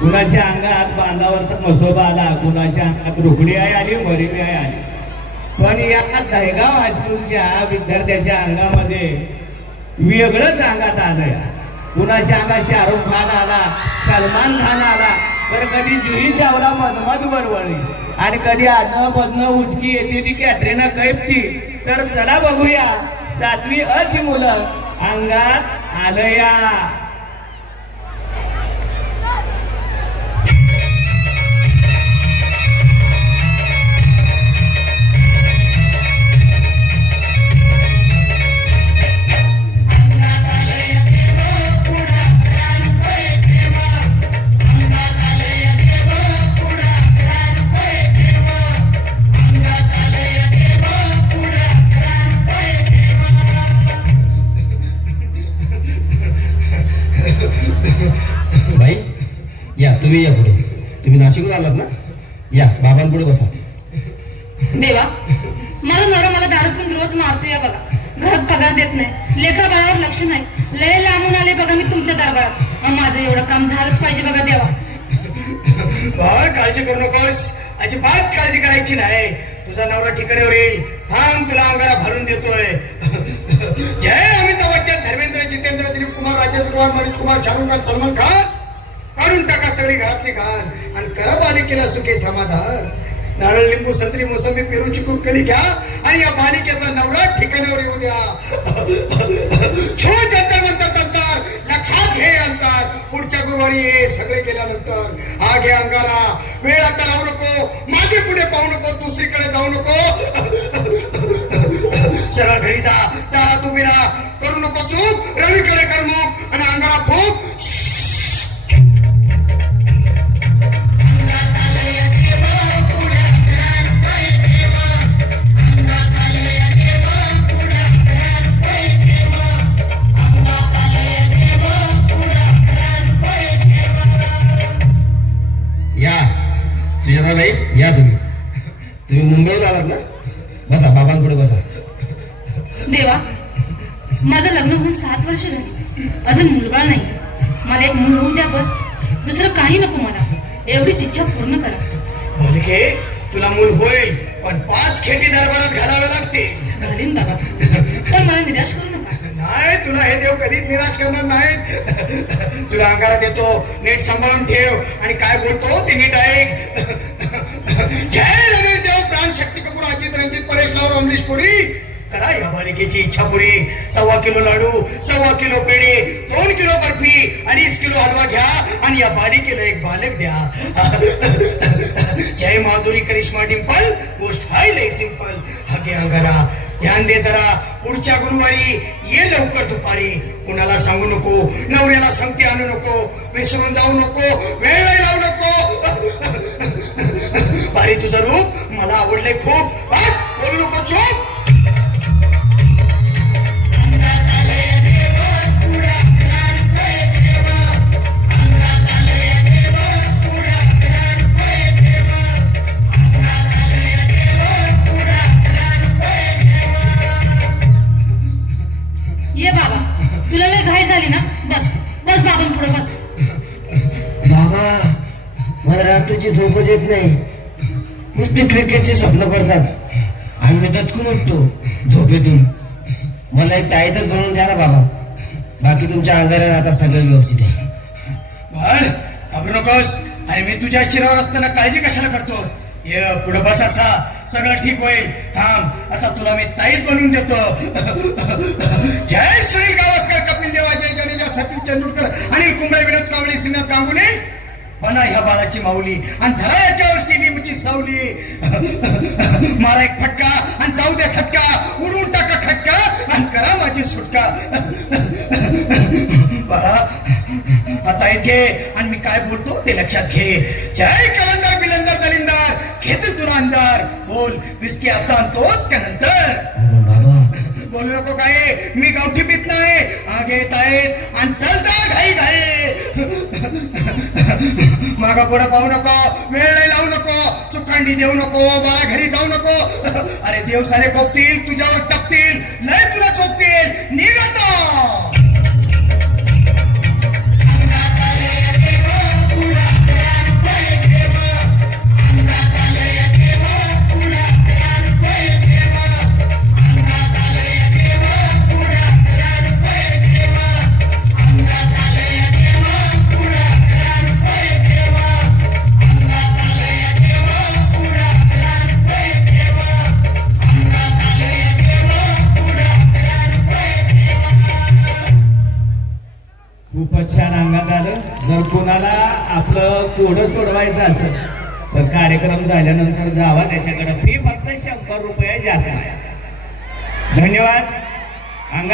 कुणाच्या अंगात बांधावरचा मसोबा आला, कुणाच्या अंगात रुकडी आहे आली, मरिवी आहे आली. पण या दहेगाव हायस्कूलच्या विद्यार्थ्याच्या अंगामध्ये वेगळंच अंगात आलंय. कुणाच्या अंगात शाहरुख खान आला, सलमान खान आला, तर कधी जुही चावला मधमध वरवळली आणि कधी आदन बदन उचकी येते ती कॅटरीना कैफची. तर चला बघूया 7वी अ ची मुलं अंगात आलया. तुम्ही या पुढे. तुम्ही नाशिकहून आलात ना? या बाबांपुढे बसा. देवा, मला नवरा मला दारू पिऊन रोज मारतोय बघा. घरात पगार देत नाही, लेकरा बाळावर लक्ष नाही. लय लांबून आले बघा मी तुमच्या दरबारात. माझं एवढं काम झालंच पाहिजे बघा देवा. बाळ काळजी करू नकोस, अजिबात काळजी करायची नाही. तुझा नवरा ठिकाणीवर येईल. थांब, तुला अंगारा भरून देतोय. जय अमिताभ बच्चन, धर्मेंद्र, जितेंद्र, दिलीप कुमार, राजेंद्र कुमार, मनोज कुमार, शाहरुख खान, सलमान खान. काढून टाका सगळी घरातली घाण आणि करा बालिकेला सुखे समाधान. नारळ, लिंबू, संत्री, मोसंबी, पेरू, चिकू, कळी घ्या आणि या बालिकेचा नवरा ठिकाणावर येऊ द्या. छो जंतर मंतर तंतर, लक्षात घे अंतर. पुढच्या गुरुवारी ये सगळे गेल्यानंतर. हा घे अंगारा. वेळ आता लावू नको, मागे पुढे पाहू नको, दुसरीकडे जाऊ नको. सरळ घरी जा, दारात उभी राहा. करू नको चूक, रवीकडे कर मुख आणि अंगारा फूक. सुजाताबाई, या तुम्ही मुंबईला आलात ना? बसा, बाबांपुढे बसा. देवा, माझं लग्न होऊन 7 वर्ष झाली, अजून मुलबाळ नाही. मला एक मूल होऊ द्या बस. दुसरं काही नको मला. एवढीच इच्छा पूर्ण करा. बालिके, तुला मूल होईल, पण 5 खेटी दरबारात घालावे लागते. घालीन बाबा, पण मला निराश करू नका. नाही, तुला हे देव कधीच निराश करणार नाहीत. तुला अंगारा देतो, नीट सांभाळून ठेव आणि काय बोलतो ते नीट ऐक. जय रमेश देव, प्राण, शक्ती कपूर, अजित, रंजित, परेश लावर, अमरीश पुरी. करा या बालिकेची इच्छा पुरी. 1.25 किलो लाडू, 1.25 किलो पेढे, 2 किलो बर्फी, 2.5 किलो हलवा घ्या आणि या बालिकेला एक बालक द्या. जय माधुरी, करिश्मा, डिंपल, गोष्ट हाय लय सिंपल. हा घे अंगारा. ध्यान दे जरा, पुढच्या गुरुवारी ये लवकर दुपारी. कुणाला सांगू नको, नवऱ्याला संगती आणू नको, विसरून जाऊ नको, वेळ लावू नको. भारी तुझं रूप मला आवडले खूप. बस, बोलू नको, चूप. ये बाबा, तुला लय घाई झाली ना? बस बस बाबांपुढे बस. बाबा, मला रात्रीची झोपच येत नाही. नुसते क्रिकेटचे स्वप्न पडतात आणि मी दचकून उठतो झोपेतून. मला एक ताईतच बनवून द्या ना बाबा. बाकी तुमच्या अंगारात आता सगळं व्यवस्थित आहे. बाळ, घाबरू नकोस. अरे मी तुझ्या शिरावर असताना काळजी कशाला करतोस? ये पुढे बस, असा सगळं ठीक होईल. थांब, आता तुला मी ताईत बनवून देतो. जय सुनील गावस्कर, कपिल देव, जय जडेजा, सचिन तेंडुलकर, अनिल कुंबळे, विनोद कांबळे, श्रीनाथ गांगुली. बना ह्या बाळाची माऊली आणि धरा याच्यावर स्टेडियमची सावली. मारा एक फटका आणि जाऊ दे सटका. उडून टाका खटका आणि करा माझी सुटका. बाळा, आता घे आणि मी काय बोलतो ते लक्षात घे. जय कलंदर, बिलंदर, दलिंदर, घेतील तुला अंधार. बोल, विस्की आता आणतोस का नंतर? बोलू नको काय, मी गावठी पित नाही. आगे येत आहेत आणि चल जा घाई घाई. मागा पुढे पाहू नको, वेळ लावू नको, चुकांडी देऊ नको, बाळा घरी जाऊ नको. अरे देव सारे कोपतील, तुझ्यावर टपतील, लय तुला चोपतील. निघतो. कोणाला आपलं कोडं सोडवायचं असेल तर कार्यक्रम झाल्यानंतर जावा, त्याच्याकडे फी फक्त 100 रुपये जास्त आहे. धन्यवाद. अंगा